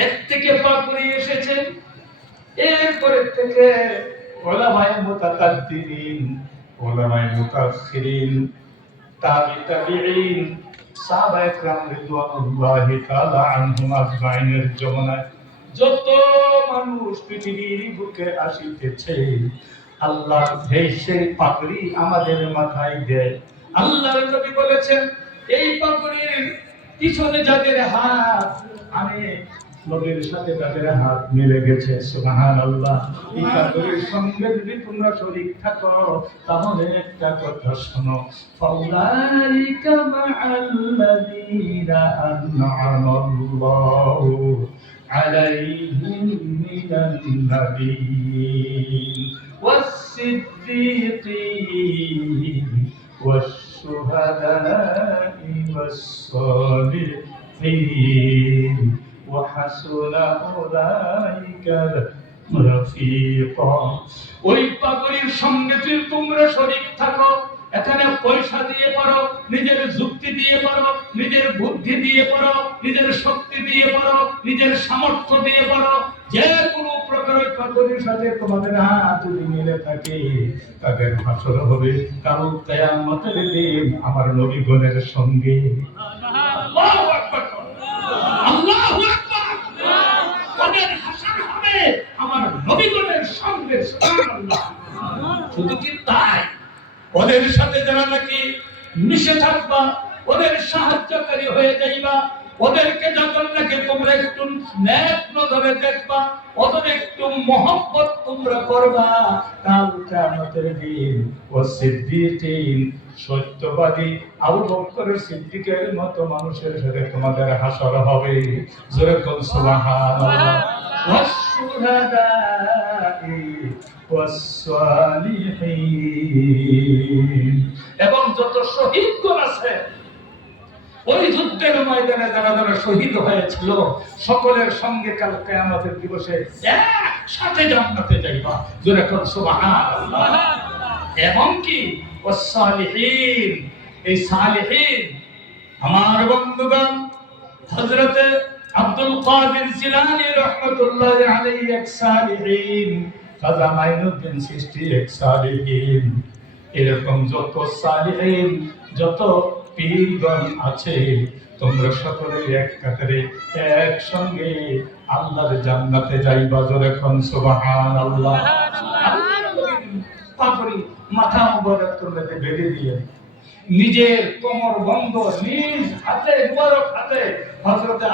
এর থেকে পাগড়ি এসেছে। এরপরে থেকে উলামায়ে মুতাকাদ্দিমিন, উলামায়ে মুতাআখিরিন, তাবিঈন, সাহাবায়ে কেরাম রিদওয়ানুল্লাহি তাআলা আনহুম আজমাইনের জমানায় যত মানুষ পৃথিবীর বুকে আসিতেছে, আল্লাহ সেই পাগড়ি আমাদের মাথায় দেয়। আল্লাহর নবী বলেছেন, এই পাগড়ির পিছনে যাদের হাত, আমি নবীর সাথে তাদের হাত মিলে গেছে। সুবহানাল্লাহ। এই পাগড়ির সঙ্গে যদি তোমরা শরীক থাকো, তাহলে একটা কথা শোনো, ফাউলাইকা মাআল্লাযীনা আন'আমাল্লাহু আলাইহিম মিনান নাবিয়্যিন ওয়াস-সিদ্দীকীন ওয়াশ-শুহাদা'i ওয়াস-সালিহিন ওয়া হাসুনা উলাইকা রাফিকা। ওই পাগড়ির সঙ্গে যদি তোমরা শরীক থাকো, এখানে পয়সা দিয়ে পারো, নিজের যুক্তি দিয়ে পারো, নিজের বুদ্ধি দিয়ে পারো, নিজের শক্তি দিয়ে পারো, নিজের সামর্থ্য দিয়ে পারো, যে কোনো প্রকারের পাগড়ির সাথে তোমাদের হাত যদি মিলে থাকে, তাদের হাসর হবে কাল কিয়ামতের দিন আমার নবীগণের সঙ্গে। আল্লাহু আকবার, আল্লাহু আকবার। ওদের হাসর হবে আমার নবীগণের সঙ্গে। সুবহানাল্লাহ। শুধু কি তাই, ওদের সাথে যারা নাকি মিশে থাকবা, ওদের সাহায্যকারী হয়ে যাইবা, ওদেরকে যখন নাকি তোমরা একটু নেক নজরে দেখবা, ওদের একটু মহব্বত তোমরা করবা, কাল কিয়ামতের দিন ও সিদ্দিকীন, সত্যবাদী আবু বকর সিদ্দিকের মতো মানুষের সাথে তোমাদের হাসর হবে। জোরে বল সুবহানাল্লাহ। ওয়াশ-শুহাদা'i ওয়াস-সালিহিন, এবং যত শহীদগণ আছে ওই যুদ্ধের ময়দানে যারা যারা শহীদ হয়েছিল, সকলের সঙ্গে কাল কিয়ামতের দিবসে একসাথে জান্নাতে যাইবা। জোরে বল সুবহানাল্লাহ। এবং কি ওয়াস-সালিহিন, এই সালিহিন আমার বন্ধুগণ, হযরত আব্দুল কাদের জিলানী রাহমাতুল্লাহি আলাইহি এক সালিহিন, খাজা মাইনুদ্দিন চিশতি এক সালিহিন, এরকম যত সালিহিন, যত পীরগণ আছে, তোমরা সকলে এক কাতারে একসঙ্গে আল্লাহর জান্নাতে যাইবা। জোরে বল সুবহানাল্লাহ। পাগড়ি মাথা মুবারক তুলতে বেঁধে দিয়ে নিজের কোমর বন্ধ নিজ হাতে মুবারক হাতে হযরত আলী